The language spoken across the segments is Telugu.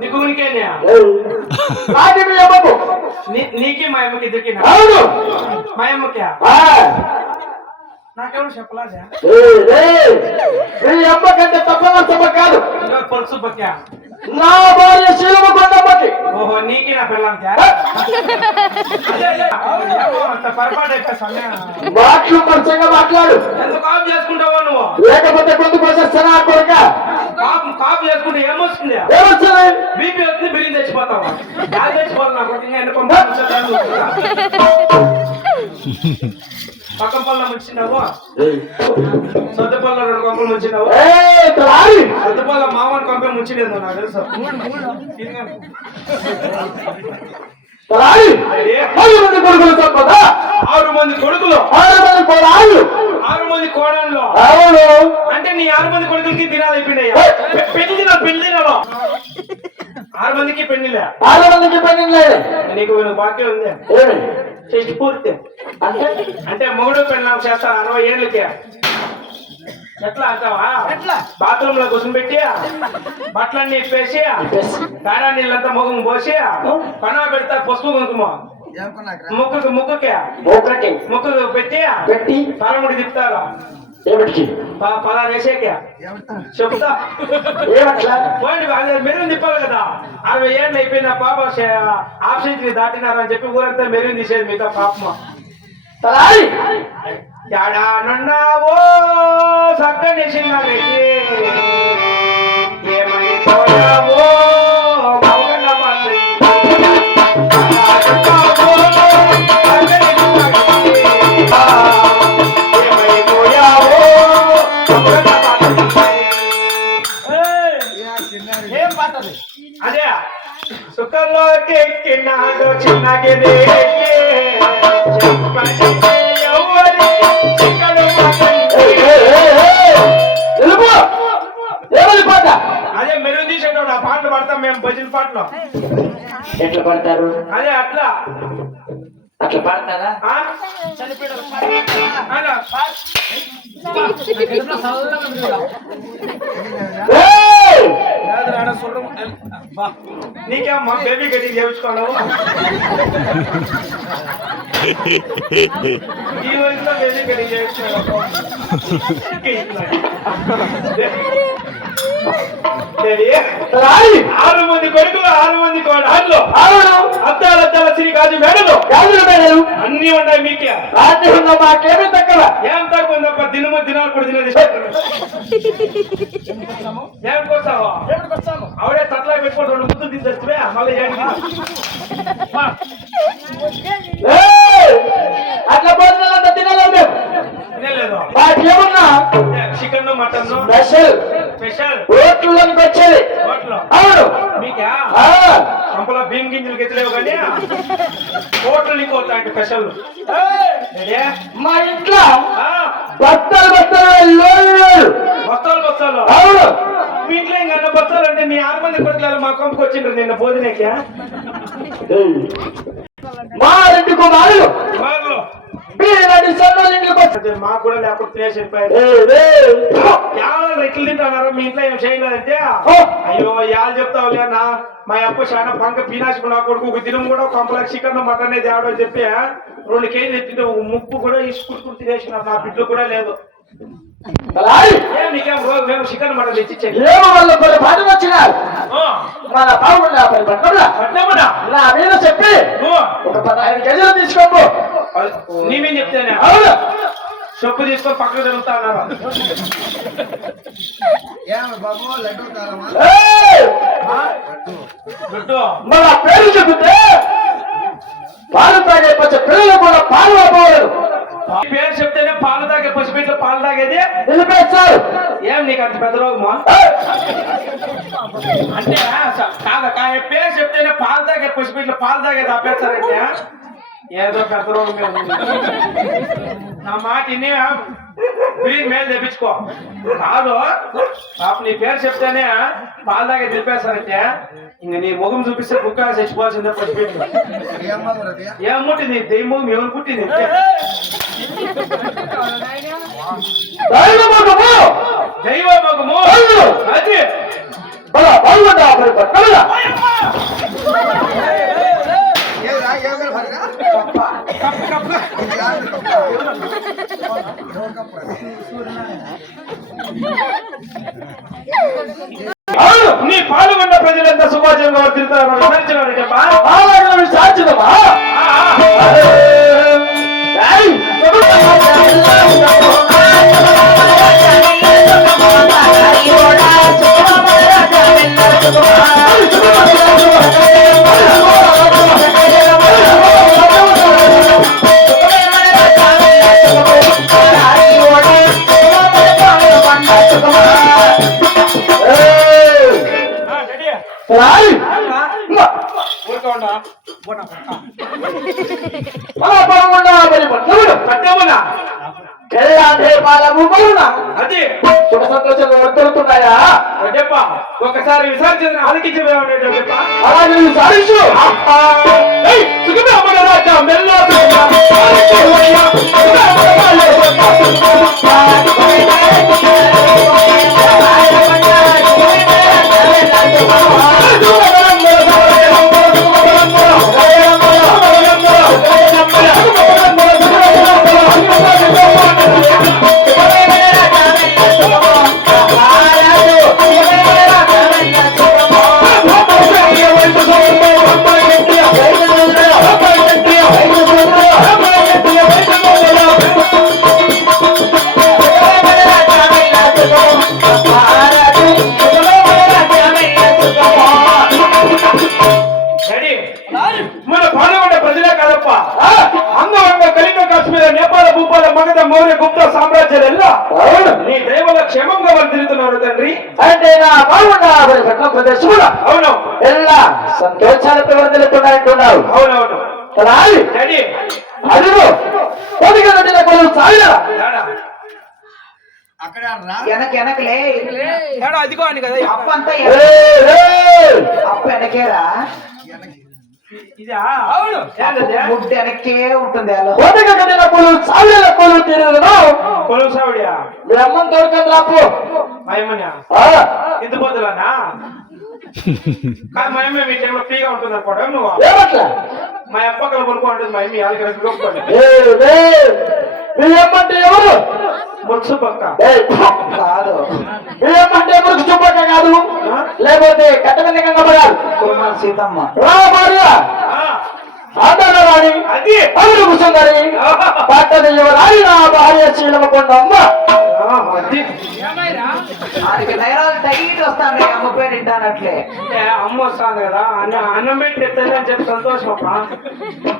నీకు ఉనికేనా నీకి మా అమ్మకి ఇద్దరికి మా అమ్మకి నాకెవరు చెప్పలాదా అమ్మ కంటే తప్ప కాదు పొలుసు బక్యా నా భార్య శీలమ కొండమ్మకి. ఓహో నీకి నా పిల్లంతా అంత పొరపాటు మాట్లాడు ఎందుకు కాపు చేసుకుంటావో నువ్వు లేకపోతే గొంతు కోసేస్తానా కొడుక కాపు చేసుకుంటే ఏమొస్తుంది బీపీ వస్తుంది బిల్లింగ్ తెచ్చిపోతావా యాద తెచ్చిపోవాలి నా కొడుకు ఇంకా పక్కన పళ్ళ ముంచినావు సొద్దుపల్ల 2 కొంపలు ముంచినావు సొద్దుపల్ల మామూలు కొంప ముంచిలేదు నాకు తెలుసు 6 మంది కొడుకులు 6 మంది కోడళ్ళు అంటే నీ 6 మంది కొడుకులకి దినాలు అయిపోయినాయి పెళ్లి దినాలు 6 మందికి పెళ్లిలే 6 మందికి పెళ్లి నీకు బాకీ ఉంది షష్టి పూర్తి అంటే మొగుడు పెళ్ళాం చేస్తారు 60 ఏళ్ళకి ఎట్లా అంటావా బాత్రూమ్ లో కూర్చొని పెట్టి బట్టలన్నీ ఇప్పేసి కారా నీళ్ళంతా మొగం పోసి పనవ పెడతారు పసుపు కుంకుమ ముక్కుకు పెట్టి పరముడి తిప్పుతారు పలారు వేసేక చెప్తా మెరుగు తిప్పాలి కదా 60 ఏళ్ళు అయిపోయింది పాప ఆప్షన్ దాటినారని చెప్పి ఊరంతా మెరుగు తీసేది మీతో పాపమ ఎడానున్నావో సక్కని చిన్నకి ఏమని పోయావో అదే సుఖంలోకి ఎక్కినాడు చిన్నగిరి అదే మెరుగు తీసేటోడు ఆ పాటలు పడతాం మేము భజన పాటలు ఎట్లా పడతారు అదే అట్లా పడతారా నీకేమ్మా బేబీ కటింగ్ చేయించుకోవడం ఈ వయసులో బేబీ కటింగ్ చేయించుకోవడం 6 మంది కొడుకులు 6 మంది కోడళ్ళు అద్దాల శ్రీకాజు మేడలు అన్ని ఉన్నాయి మీకే మాకేమీ తక్కువ ఏం తక్కువ ఉందప్ప దినాలు కూడా తినేది ఏం కొస్తావా ఆవిడే తట్లా పెట్టుకోండి 2 ముద్దులు తీసేస్తే మళ్ళీ అట్లా భోజనాలు తినలేదు తినలేదు చికెన్ మటన్ స్పెషల్ రోట్లకి వచ్చేది అవును మీకా కంపలో భీమ్ గింజలు ఎత్తలేవు కానీ హోటల్ నీకు వస్తాయంటే స్పెషల్ మా ఇంట్లో బస్తాలు అవును మీ ఇంట్లో ఇంకా బస్తాలు అంటే మీ 6 మంది కొడుకులు మా కొంపకు వచ్చిండ్రు నిన్న భోజనకి మా ఇంటికి మాకు కూడా లేకపోతే తినేసిపోయారు ఎట్లు తింటున్నారు మీ ఇంట్లో ఏం చేయలేదంటే అయ్యో యాలు చెప్తావు లేనా మా అప్పు చాలా పంక పీనాసి నా కొడుకు 1 దినం కూడా కంపలకి చికెన్ మటన్ తేవడం అని చెప్పి 2 కేజీలు ఎత్తింటే 1 ముప్పు కూడా ఇసుకుట్టుకుని తినేసిన నా బిడ్డలు కూడా లేదు నీకేం రోజు మేము చికెన్ మటన్ తెచ్చిచ్చేది వచ్చినారు మన నా మీద చెప్పి ఒక 15 కేజీలు తీసుకోము నీవేం చెప్తానే చెప్పు తీసుకొని పక్కన జరుగుతా అన్నారు మన పేరు చెబితే పాలు తాగే పచ్చ పిల్లలు కూడా పాలు అవ్వలేదు పేరు చెప్తేనే పాలు తాగే పసిపిట్లు పాలు తాగేది నిలిపేస్తారు ఏం నీకు అంత పెద్ద రోగమా అంటే కాదకా పేరు చెప్తేనే పాలు తాగే పసిపిట్లు పాలు తాగేది ఆపేస్తారంటే ఏదో పెద్ద రోగం నా మాట మేలు తెప్పించుకో కాదు పాప నీ పేరు చెప్తేనే పాలు తాగే తెలిపేస్తారంటే ఇంక నీ ముఖం చూపిస్తే కుక్క చచ్చిపోవాల్సిందే పసిపెట్టి ఏం ముట్టింది దెయ్యం ఎవరు పుట్టింది దైవ మగము అది మన మరి పక్కన నీ పాల్గొన్న ప్రజలంతా సుభాషంగా వర్తిస్తారు సాధ్యమా అది సుఖ సంతోషాలు వర్తలుతున్నాయా చెప్ప ఒకసారి విసర్జన ఆలకించబోయేట చెప్ప అలాగే విచారించు మన పాల్గొండ ప్రజలే కాదప్ప అంగవంగ కళింగ కాశ్మీర నేపాల భూపాల మగధ మౌర్య గుప్త సామ్రాజ్యాలెల్ల నీ దైవల క్షేమంగా వర్తిల్లుతున్నారు తండ్రి. అంటే నా పాల్గొండ ప్రదేశం అవును ఎలా సంతోషాలు ప్రవర్తిల్లుతున్నాయంటున్నారు. అవునవును డాడీ అదిగో అక్కడ వెనకలే అదిగో అని కదా అప్పు అంతా అప్పు వెనకేరా ఇదా అవును ముడ్డు వెనక్కే ఉంటుంది కొలువు సావిడియా బ్రహ్మం తోడుకొని రాపు మయమన్యా ఇంత పోతులానా కాదు మయమే మీ టైంలో ఫ్రీగా ఉంటుంది అనుకోవడం నువ్వు ఏమట్లా మా అప్పకలు కొనుక్కుంటుంది మయమి వాళ్ళకి కొనుక్కోండి మీరేమంటే ఎవరు ముచ్చు పక్క కాదు మీరేమంటే ఎవరికి చూపక కాదు లేకపోతే కట్టమని గంగమ్మగారు కుమార్ సీతమ్మ రా భార్య రాణి అది పనులు కూర్చుందని పట్టది ఎవరాయి నా భార్య శీలమ కొండమ్మ అది ఆయనకి నైరాలు టైట్ వస్తాను అమ్మ పేరు వింటానట్లే అమ్మ వస్తుంది కదా అన్నం పెట్టి ఎత్తని అని చెప్పి సంతోషం అప్ప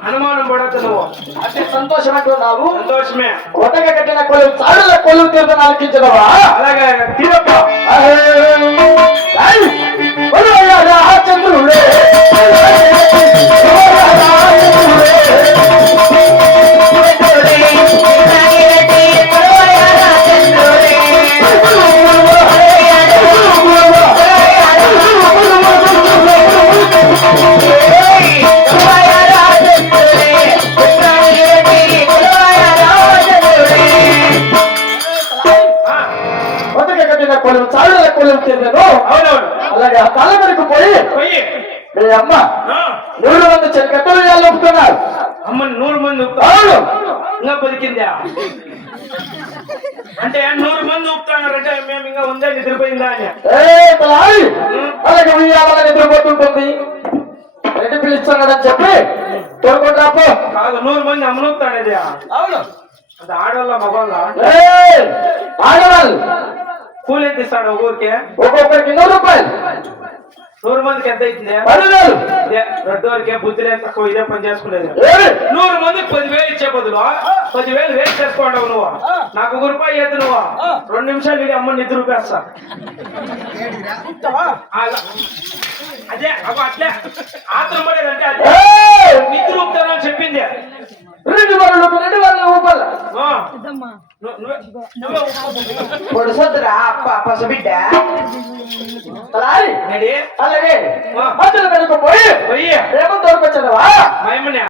అనుమానం పడద్దు నువ్వు అంటే సంతోషం అంటున్నావు సంతోషమే కొత్తగా కట్టిన కొలువు చాడుల కొలువు తీర్థం ఆలకించడవా అలాగే తీరప్ప చంద్రుడే కొత్తగా కట్టిన కొలువు చాడుల కొలువు తీర్థను అవునవును అలాగే ఆ తల వరకు పోయి పోయి మీ అమ్మ 300 చెలకట్టలు ఒప్పుతున్నారు. అమ్మ 100 మంది అవును ఇంకా బతికిందా అంటే 100 మంది ఊపుతున్నారంటే మేము ఇంకా ఉందా నిద్రపోయిందా అని అలాగే ఉయ్యాలని నిద్రపోతుంటుంది రెడ్డి పిలుస్తున్నాడని చెప్పి తోడుకుంటాపు కాదు 100 మంది అమ్మనూపుతాడేది అవును అది ఆడవాళ్ళ మగవాళ్ళ ఆడవాళ్ళు కూలి ఎంత ఇస్తాడు ఊరికే ఒక్కొక్కరికి 100 రూపాయలు 100 మందికి ఎంత అవుతుంది 10,000 రెడ్డి వారికి బుద్ధి లేక తక్కువ ఇదే పని చేసుకునేది 100 మందికి 10,000 ఇచ్చే బదులు 10,000 వేస్ట్ చేసుకోండి నువ్వు నాకు 1 రూపాయి ఏది నువ్వు 2 నిమిషాలు ఇది అమ్మ నిద్ర రూపేస్తా అదే అగో అట్లే ఆత్రం పడేదంటే అదే నిద్ర రూపుతానని చెప్పింది 2 రూపాయలు పొడుసొద్దురా అప్ప పసబిడ్డ అలాగే మధ్యలో వెనుక పోయి పోయి ఏమో తోడుకొచ్చావా మయమనే